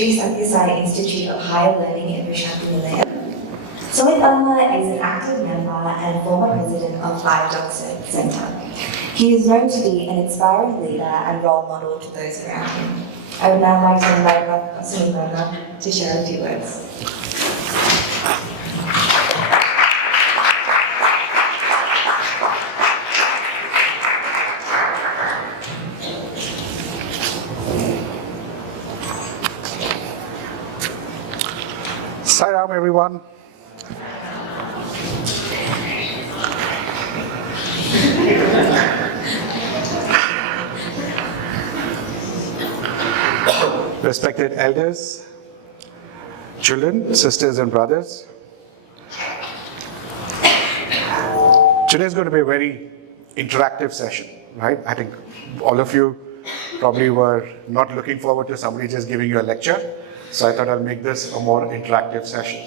Sri Sathya Sai Institute of Higher Learning in Prasanthi Nilayam. Sumith Ramana is an active member and former president of Five Dogs Centre. He is known to be an inspiring leader and role model to those around him. I would now like to invite Sumith Ramana to share a few words. Sai Ram, everyone. Respected elders, children, sisters and brothers. Today is going to be a very interactive session, right? I think all of you probably were not looking forward to somebody just giving you a lecture. So I thought I'll make this a more interactive session.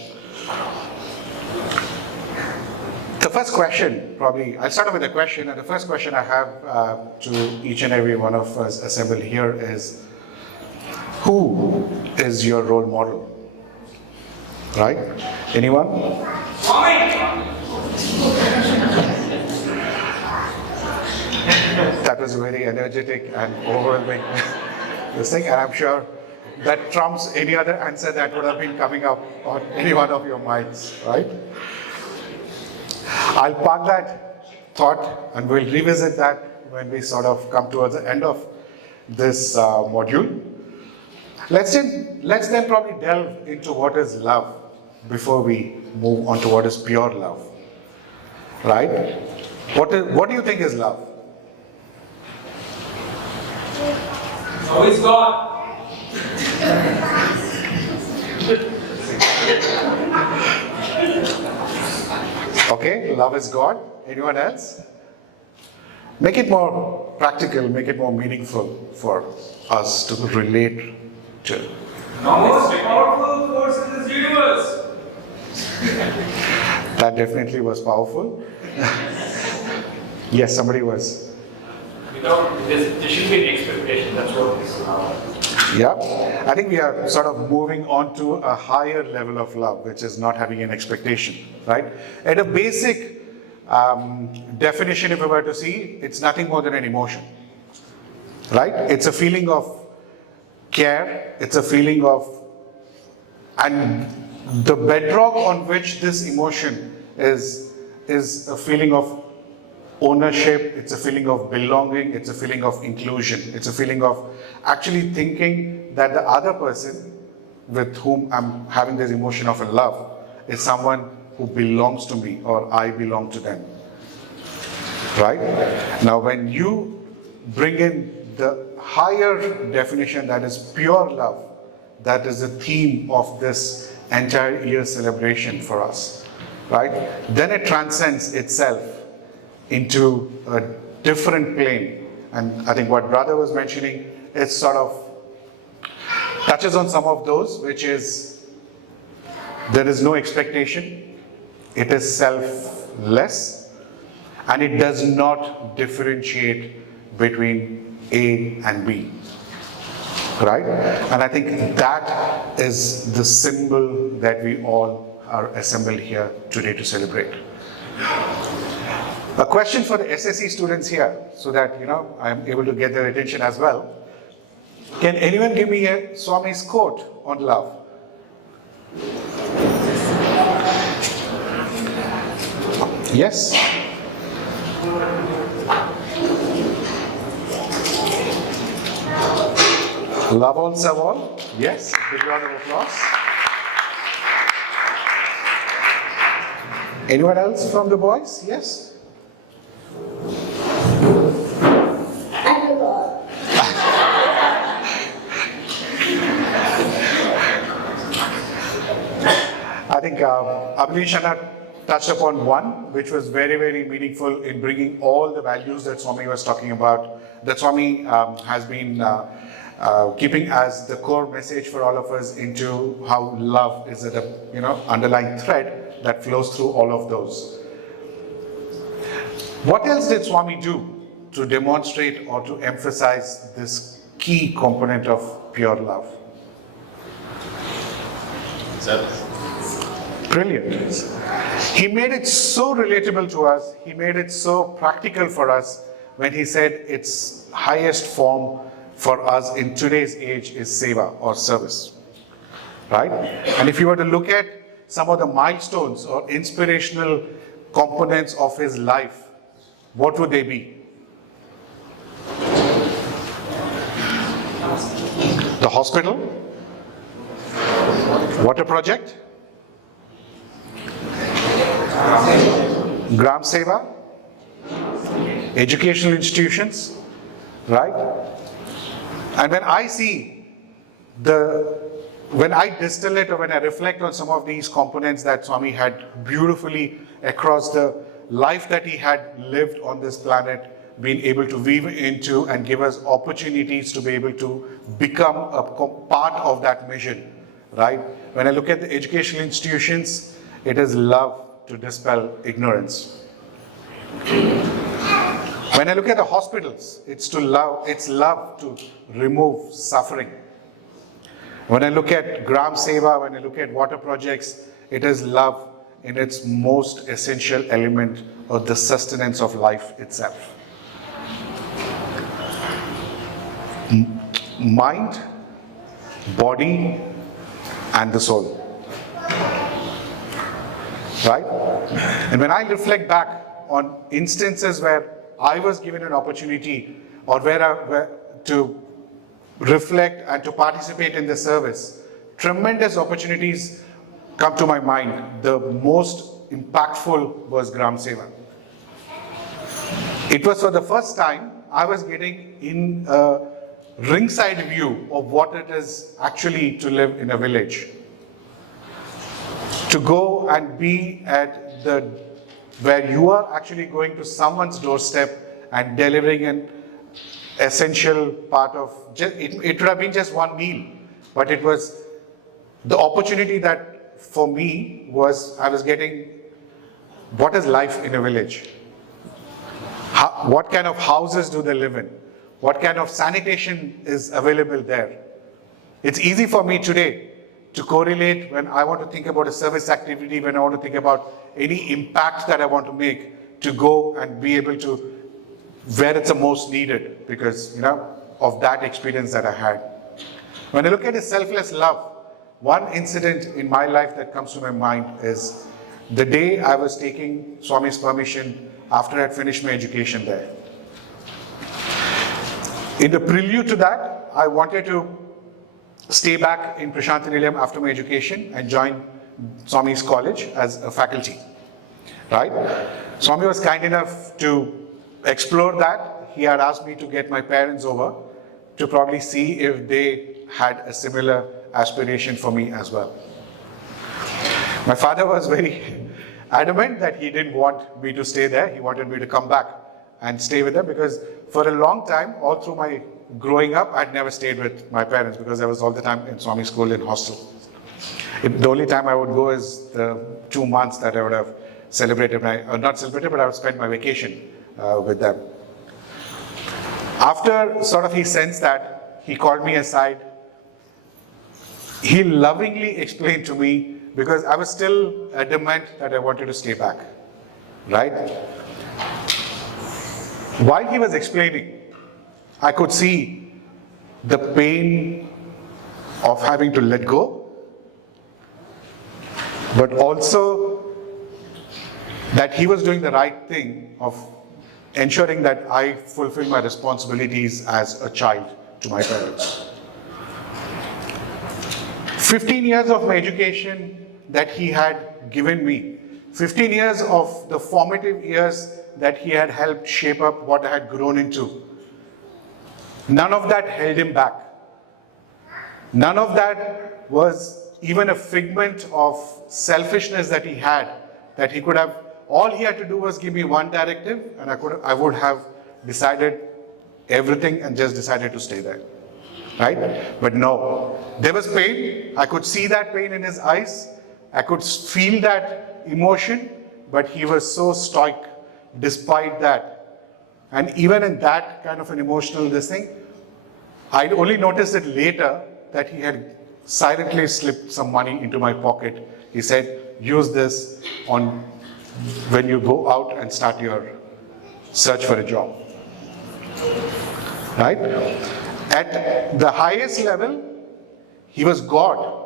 The first question, probably, I'll start off with a question, and the first question I have to each and every one of us assembled here is, who is your role model? Right? Anyone? That was very energetic and overwhelming this thing, and I'm sure that trumps any other answer that would have been coming up on any one of your minds, right? I'll park that thought and we'll revisit that when we sort of come towards the end of this module. Let's then probably delve into what is love before we move on to what is pure love, right? What do you think is love? How is God? Okay, love is God. Anyone else? Make it more practical, make it more meaningful for us to relate to. The most powerful force in this universe. That definitely was powerful. Yes, somebody was. There should be an expectation, that's what it is. Yeah, I think we are sort of moving on to a higher level of love, which is not having an expectation, right? At a basic definition, if we were to see, it's nothing more than an emotion, right? It's a feeling of care, it's a feeling of, and the bedrock on which this emotion is a feeling of ownership, it's a feeling of belonging, it's a feeling of inclusion, it's a feeling of actually thinking that the other person with whom I'm having this emotion of love is someone who belongs to me or I belong to them, right? Now when you bring in the higher definition, that is pure love, that is the theme of this entire year celebration for us, right? Then it transcends itself into a different plane. And I think what brother was mentioning is sort of touches on some of those, which is there is no expectation, it is selfless, and it does not differentiate between A and B, right? And I think that is the symbol that we all are assembled here today to celebrate. A question for the SSC students here, so that I'm able to get their attention as well. Can anyone give me a Swami's quote on love? Yes? Love all, serve all? Yes? Big round of applause. Anyone else from the boys? Yes? I think Abhinishana touched upon one, which was very, very meaningful in bringing all the values that Swami was talking about, that Swami has been keeping as the core message for all of us into how love is at a underlying thread that flows through all of those. What else did Swami do to demonstrate or to emphasize this key component of pure love? Brilliant. He made it so relatable to us, he made it so practical for us when he said its highest form for us in today's age is seva or service. Right? And if you were to look at some of the milestones or inspirational components of his life, what would they be? The hospital, water project, Gram Seva, educational institutions, right? And when I distill it or when I reflect on some of these components that Swami had beautifully across the life that he had lived on this planet, been able to weave into and give us opportunities to be able to become a part of that mission, right? When I look at the educational institutions, it is love to dispel ignorance. When I look at the hospitals, it's love to remove suffering. When I look at Gram Seva, when I look at water projects, it is love in its most essential element of the sustenance of life itself. Mind, body, and the soul. Right? And when I reflect back on instances where I was given an opportunity or where to reflect and to participate in the service, tremendous opportunities come to my mind. The most impactful was Gram Seva. It was for the first time I was getting in a ringside view of what it is actually to live in a village. To go and be at where you are actually going to someone's doorstep and delivering an essential part of, it would have been just one meal, but it was the opportunity that for me was, I was getting, what is life in a village? What kind of houses do they live in? What kind of sanitation is available there? It's easy for me today to correlate when I want to think about a service activity, when I want to think about any impact that I want to make, to go and be able to, where it's the most needed, because, of that experience that I had. When I look at a selfless love, one incident in my life that comes to my mind is the day I was taking Swami's permission after I had finished my education there. In the prelude to that, I wanted to stay back in Prasanthi Nilayam after my education and join Swami's college as a faculty, right? Swami was kind enough to explore that. He had asked me to get my parents over to probably see if they had a similar aspiration for me as well. My father was very adamant that he didn't want me to stay there. He wanted me to come back and stay with them, because for a long time, all through my growing up, I'd never stayed with my parents because I was all the time in Swami school in hostel. The only time I would go is the 2 months that I would have celebrated not celebrated, but I would spend my vacation with them. After sort of he sensed that, he called me aside. He lovingly explained to me, because I was still adamant that I wanted to stay back, right? While he was explaining, I could see the pain of having to let go, but also that he was doing the right thing of ensuring that I fulfill my responsibilities as a child to my parents. 15 years of my education that he had given me, 15 years of the formative years that he had helped shape up what I had grown into, none of that held him back. None of that was even a figment of selfishness that he had, that he could have, all he had to do was give me one directive and I would have decided everything and just decided to stay there, right? But no, there was pain. I could see that pain in his eyes. I could feel that emotion, but he was so stoic despite that. And even in that kind of an emotional thing, I only noticed it later that he had silently slipped some money into my pocket. He said, use this on when you go out and start your search for a job. Right? At the highest level, he was God.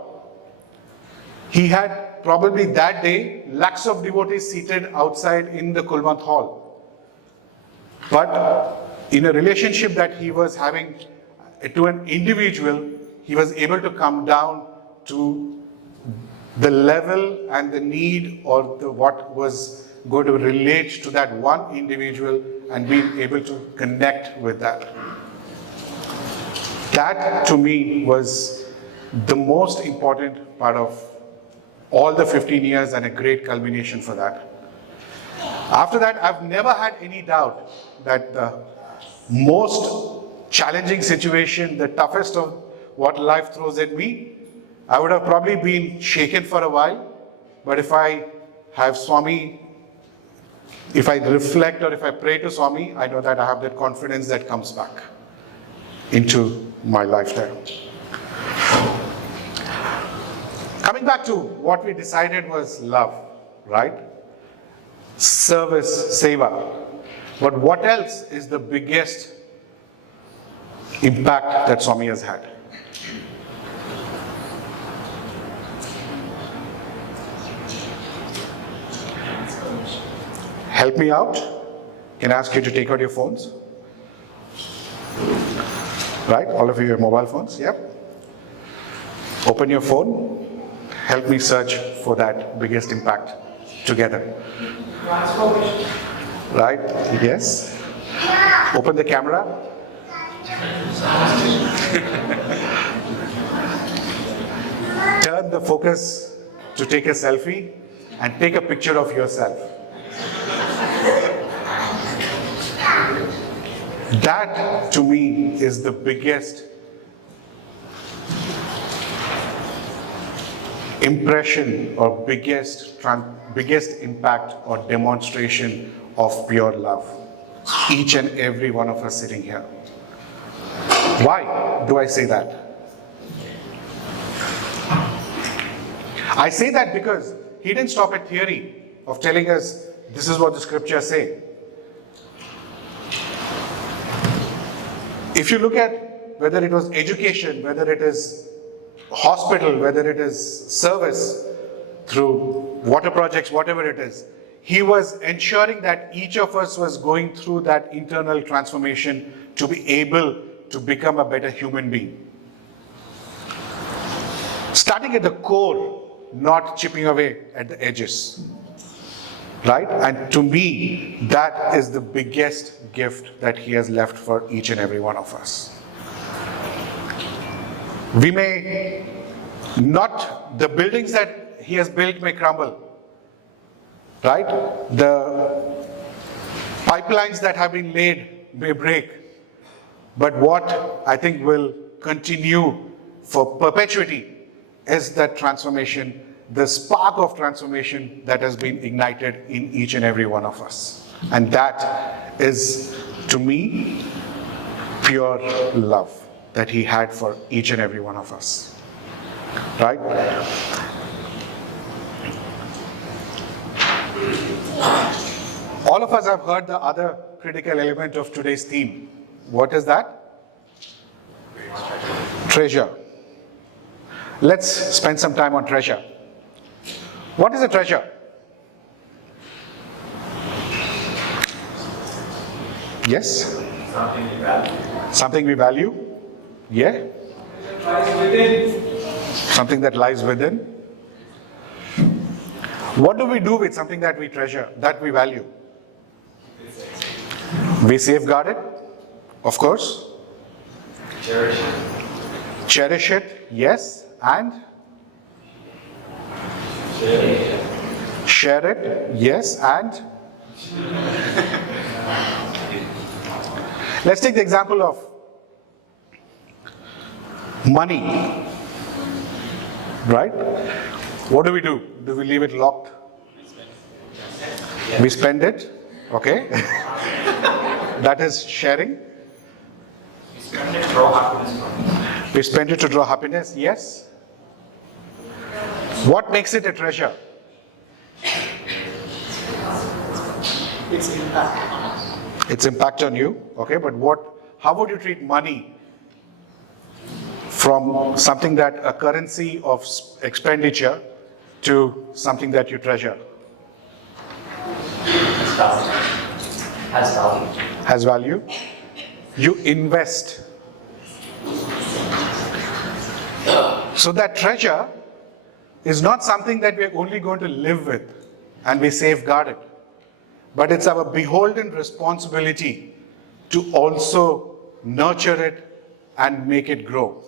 He had probably that day lakhs of devotees seated outside in the Kulwant hall. But in a relationship that he was having to an individual, he was able to come down to the level and the need or what was going to relate to that one individual and being able to connect with that. That to me was the most important part of all the 15 years and a great culmination for that. After that, I've never had any doubt that the most challenging situation, the toughest of what life throws at me, I would have probably been shaken for a while, but if I have Swami, if I reflect or if I pray to Swami, I know that I have that confidence that comes back into my lifetime. Coming back to what we decided was love, right? Service, seva. But what else is the biggest impact that Swami has had? Help me out. Can I ask you to take out your phones? Right, all of you your mobile phones, yep. Open your phone. Help me search for that biggest impact together. Right, yes. Open the camera. Turn the focus to take a selfie and take a picture of yourself. That to me is the biggest impression or biggest impact or demonstration of pure love. Each and every one of us sitting here. Why do I say that? I say that because he didn't stop at theory of telling us this is what the scriptures say. If you look at whether it was education, whether it is hospital, whether it is service through water projects, whatever it is, he was ensuring that each of us was going through that internal transformation to be able to become a better human being. Starting at the core, not chipping away at the edges. Right? And to me, that is the biggest gift that he has left for each and every one of us. We may not, the buildings that he has built may crumble. Right? The pipelines that have been laid may break. But what I think will continue for perpetuity is that transformation, the spark of transformation that has been ignited in each and every one of us. And that is, to me, pure love that he had for each and every one of us. Right? All of us have heard the other critical element of today's theme. What is that? Treasure. Let's spend some time on treasure. What is a treasure? Yes? Something we value. Something we value? Yeah? Lies within. Something that lies within. What do we do with something that we treasure, that we value? We safeguard it, of course. Cherish it. Cherish it, yes. And? Share it, yes. And? Let's take the example of money. Right? What do? Do we leave it locked? We spend it. Okay. That is sharing. We spend it to draw happiness from it. We spend it to draw happiness. Yes. What makes it a treasure? Its impact. Its impact on you, okay, but how would you treat money from something that a currency of expenditure to something that you treasure? Has value. Has value. You invest. So that treasure is not something that we're only going to live with and we safeguard it, but it's our beholden responsibility to also nurture it and make it grow.